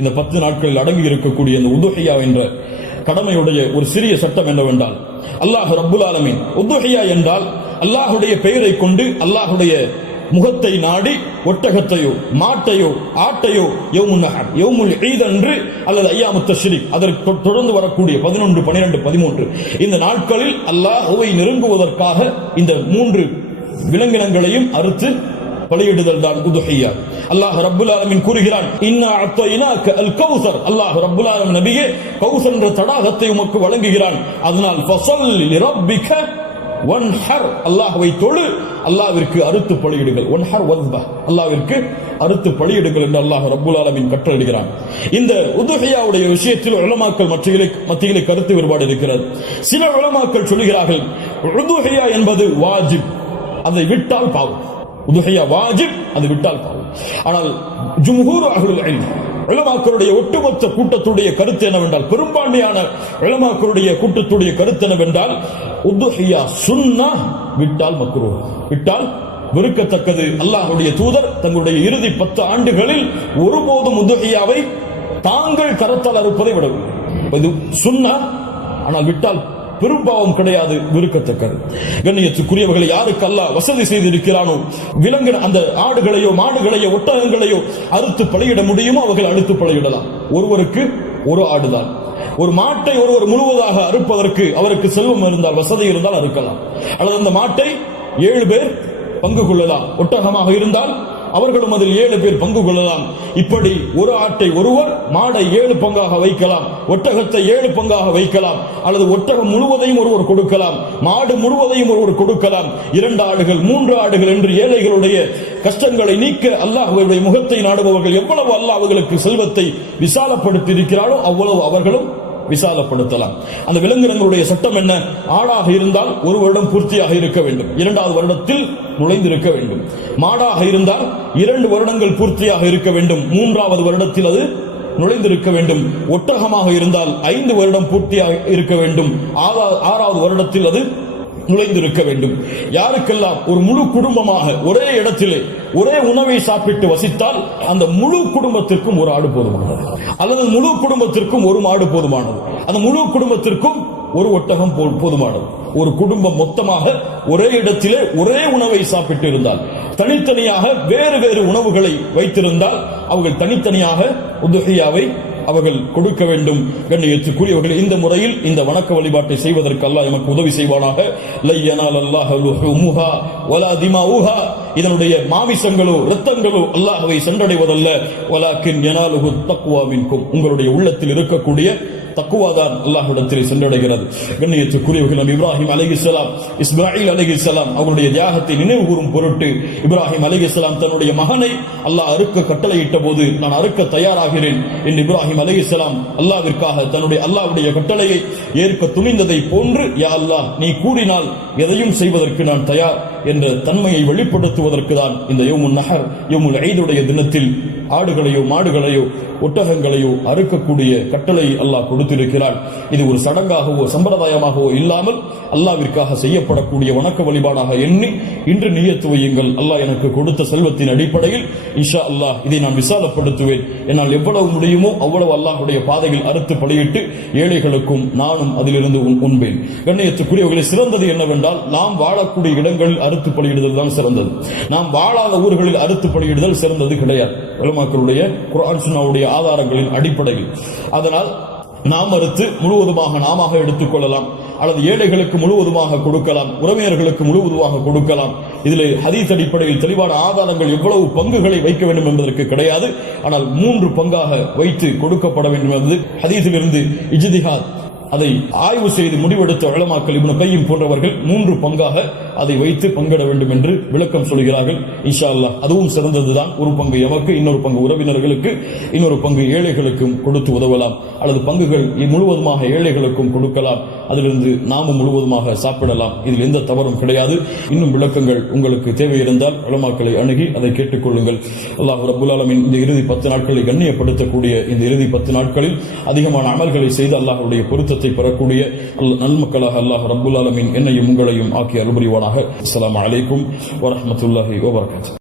இந்த 10 நாட்களில் அடங்கி இருக்கக்கூடிய இந்த உதுஹியா என்ற கடமையுடைய ஒரு சிறிய சட்டம் என்னவென்றால், அல்லாஹ் ரப்புல் ஆலமீன் உதுஹியா என்றால் அல்லாஹுடைய பெயரை கொண்டு அல்லாஹுடைய முகத்தை நாடி ஒட்டகத்தையோ மாட்டையோ ஆட்டையோ யௌமுன் நஹர் யௌமுல் ஈத் அன்று அல்லது அய்யாமுத் தஷ்ரீக் அதற்கு தொடர்ந்து வரக்கூடிய 11, 12, 13 இந்த நாட்களில் அல்லாஹ்வை நெருங்குவதற்காக இந்த 3 விலங்கினங்களையும் அறுத்து பலியிடுதல் தான் உதுஹியா. அல்லாஹ் ரப்புல் ஆலமீன் கூறுகிறான், இன்னா அத்தய்னாக அல் கௌசர். அல்லாஹ் ரப்புல் ஆலமீன் நபியே கௌசர் என்ற தடாகத்தை உமக்கு வழங்குகிறான். அதனால் ஃபஸல்லி லிரப்பிக வன்ஹர், அல்லாஹ்வை தொழு, அல்லாஹ்விற்கு அறுத்து பலியிடுங்கள். வன்ஹர் வஸ்பஹ், அல்லாஹ்விற்கு அறுத்து பலியிடுங்கள் என்று அல்லாஹ் ரப்புல் ஆலமீன் கட்டளையிடுகிறான். இந்த உதுஹியாவுடைய விஷயத்தில் உலமாக்கள் மத்தியிலே கருத்து வேறுபாடு இருக்கிறது. சில உலமாக்கள் சொல்கிறார்கள், உதுஹியா என்பது வாஜிப், அதை விட்டால் பாவம். உதுஹியா வாஜிப், அது விட்டால் பாவம். ஆனால் ஜும்ஹூர் அஹ்லுல் இல்ம் உலமாக்களுடைய ஒட்டுமொத்த கூட்டத்துடைய கருத்து என்னவென்றால், பெரும்பான்மையான உலமாக்களுடைய கூட்டத்துடைய கருத்து என்னவென்றால், உதுஹியா சுன்னah, விட்டால் மக்ரூஹ், விட்டால் வெறுக்கத்தக்கது. அல்லாஹ்வுடைய தூதர் தங்களுடைய இறுதி 10 ஆண்டுகளில் ஒருபோதும் உதுஹியாவை தாங்கள் கரத்தால் அறுப்பதை விடவில்லை. இது சுன்னah, ஆனால் விட்டால் பெரும்பாவம் கிடையாது, விருக்கத்தக்கது. கண்ணியத்துக்குரியவர்களை யாருக்கு அல்லாஹ் வசதி செய்திருக்கிறானோ, விலங்கு அந்த ஆடுகளையோ மாடுகளையோ ஒட்டகங்களையோ அறுத்து பலியிட முடியுமோ அவர்கள் அறுத்து பலியிடலாம். ஒருவருக்கு ஒரு ஆடுதான். ஒரு மாட்டை ஒருவர் முழுவதாக அறுப்பதற்கு அவருக்கு செல்வம் இருந்தால், வசதி இருந்தால் அறுக்கலாம். அல்லது அந்த மாட்டை 7 பேர் பங்கு கொள்ளலாம். ஒட்டகமாக இருந்தால் அவர்களும் அதில் 7 பேர் பங்கு கொள்ளலாம். இப்படி ஒரு ஆட்டை ஒருவர், மாடை 7 பங்காக வைக்கலாம், ஒட்டகத்தை 7 பங்காக வைக்கலாம். அல்லது ஒட்டகம் முழுவதையும் ஒருவர் கொடுக்கலாம், மாடு முழுவதையும் ஒருவர் கொடுக்கலாம். 2 ஆடுகள் 3 ஆடுகள் என்று ஏழைகளுடைய கஷ்டங்களை நீக்க அல்லாஹ்வுடைய முகத்தை நாடுபவர்கள் எவ்வளவு அல்லாஹ் அவர்களுக்கு செல்வத்தை விசாலப்படுத்தி இருக்கிறாரோ அவ்வளவு அவர்களும் விசாலப்படுத்தலாம். அந்த விலங்கினங்களுடைய சட்டம் என்ன? ஆடாக இருந்தால் 1 வருடம் பூர்த்தியாக இருக்க வேண்டும், 2வது வருடத்தில் நுழைந்திருக்க வேண்டும். மாடாக இருந்தால் 2 வருடங்கள் பூர்த்தியாக இருக்க வேண்டும், 3வது வருடத்தில் அது நுழைந்திருக்க வேண்டும். ஒட்டகமாக இருந்தால் 5 வருடம் பூர்த்தியாக இருக்க வேண்டும், 6வது வருடத்தில் அது நுழைந்திருக்க வேண்டும். யாருக்கெல்லாம் ஒரு முழு குடும்பமாக ஒரே இடத்திலே ஒரே உணவை சாப்பிட்டு வசித்தால் அந்த முழு குடும்பத்திற்கும் ஒரு ஆடு போதுமானது, அல்லது முழு குடும்பத்திற்கும் ஒரு மாடு போதுமானது, அந்த முழு குடும்பத்திற்கும் ஒரு ஒட்டகம் போதுமானது. ஒரு குடும்பம் மொத்தமாக ஒரே இடத்திலே ஒரே உணவை சாப்பிட்டு இருந்தால், தனித்தனியாக வேறு வேறு உணவுகளை வைத்திருந்தால் அவர்கள் தனித்தனியாக உதுஹியாவை அவர்கள் கொடுக்க வேண்டும். கண்ணியத்துக்குரியவர்கள், இந்த முறையில் இந்த வணக்க வழிபாட்டை செய்வதற்கு அல்லாஹ் எமக்கு உதவி செய்வானாக. லை யனாலல்லாஹு லுஹூமுஹா வலா திமாஉஹா, இதனுடைய மாமிசங்களோ இரத்தங்களோ அல்லாஹ்வை சென்றடைவதல்ல. வலாக்கின் யனாலுஹு தக்வா மின்கும், உங்களுடைய உள்ளத்தில் இருக்கக்கூடிய தக்குவாதான் அல்லாஹ்விடத்தில் சென்றடைகிறது. கண்ணியத்துக்குரியவர்கள், நபி இப்ராஹிம் அலைஹிஸ்ஸலாம், இஸ்மாயில் அலைஹிஸ்ஸலாம் அவருடைய தியாகத்தை நினைவு கூறும் பொருட்டு இப்ராஹிம் அலைஹிஸ்ஸலாம் தன்னுடைய மகனை அல்லாஹ் அறுக்க கட்டளையிட்ட போது, நான் அறுக்க தயாராகிறேன் என்று இப்ராஹிம் அலைஹிஸ்ஸலாம் அல்லாஹ்விற்காக தன்னுடைய அல்லாஹ்வுடைய கட்டளையை ஏற்க துணிந்ததை போன்று, யா அல்லாஹ் நீ கூறினால் எதையும் செய்வதற்கு நான் தயார் என்ற தன்மையை வெளிப்படுத்துவதற்கு தான் இந்த யௌமுன் நஹர் யௌமுல் ஈதுடைய தினத்தில் ஆடுகளையோ மாடுகளையோ ஒட்டகங்களையோ அறுக்கக்கூடிய கட்டளை அல்லாஹ் கொடுத்திருக்கிறார். இது ஒரு சடங்காகவோ சம்பிரதாயமாகவோ இல்லாமல் அல்லாஹ்விற்காக செய்யப்படக்கூடிய வணக்க வழிபாடாக எண்ணி இன்று நியத்து வையுங்கள். அல்லாஹ் எனக்கு கொடுத்த செல்வத்தின் அடிப்படையில் இன்ஷா அல்லாஹ் இதை நான் விசாலப்படுத்துவேன். என்னால் எவ்வளவு முடியுமோ அவ்வளவு அல்லாஹ்வுடைய பாதையில் அறுத்து பலியிட்டு ஏழைகளுக்கும் நானும் அதிலிருந்து உண்பேன். கண்ணியத்துக்குரியவர்களை, சிறந்தது என்னவென்றால், நாம் வாழக்கூடிய இடங்களில் அறுத்து பலியிடுதல் தான் சிறந்தது. நாம் வாழாத ஊர்களில் அறுத்து பலியிடுதல் சிறந்தது கிடையாது, உலமாக்களுடைய குர்ஆன் சுன்னாவுடைய ஆதாரங்களின் அடிப்படையில். அதனால் நாம் அறுத்து முழுவதுமாக நாம எடுத்துக் கொள்ளலாம், அல்லது ஏழைகளுக்கு முழுவதுமாக கொடுக்கலாம், உறவினர்களுக்கு முழுவதுமாக கொடுக்கலாம். இதில் ஹதீஸ் அடிப்படையில் தெளிவான ஆதாரங்கள் எவ்வளவு பங்குகளை வைக்க வேண்டும் என்பதற்கு கிடையாது. ஆனால் 3 பங்காக வைத்து கொடுக்கப்பட வேண்டும் என்பது ஹதீஸிலிருந்து இஜ்திஹாத், அதை ஆய்வு செய்து முடிவெடுத்த உலமாக்கள் இப்னு கையிம் போன்றவர்கள் 3 பங்காக அதை வைத்து பங்கிட வேண்டும் என்று விளக்கம் சொல்கிறார்கள். இன்ஷா அல்லாஹ் அதுவும் சிறந்ததுதான். ஒரு பங்கு எமக்கு, இன்னொரு பங்கு உறவினர்களுக்கு, இன்னொரு பங்கு ஏழைகளுக்கும் கொடுத்து உதவலாம். அல்லது பங்குகள் முழுவதுமாக ஏழைகளுக்கும் கொடுக்கலாம், அதிலிருந்து நாமும் முழுவதுமாக சாப்பிடலாம். இதில் எந்த தவறும் கிடையாது. இன்னும் விளக்கங்கள் உங்களுக்கு தேவை இருந்தால் உலமாக்களை அணுகி அதை கேட்டுக்கொள்ளுங்கள். அல்லாஹ் ரப்புல் ஆலமீன் இந்த இறுதி 10 நாட்களை கண்ணியப்படுத்தக்கூடிய இந்த இறுதி 10 நாட்களில் அதிகமான அமல்களை செய்து அல்லாஹ்வுடைய பொருத்தத்தை பெறக்கூடிய நல்மக்களாக அல்லாஹ் ரப்புல் ஆலமீன் என்னையும் உங்களையும் ஆக்கி அருள்புரிவானாக. அஸ்ஸலாமு அலைக்கும் வரஹ்மத்துல்லாஹி வபரகாத்துஹு.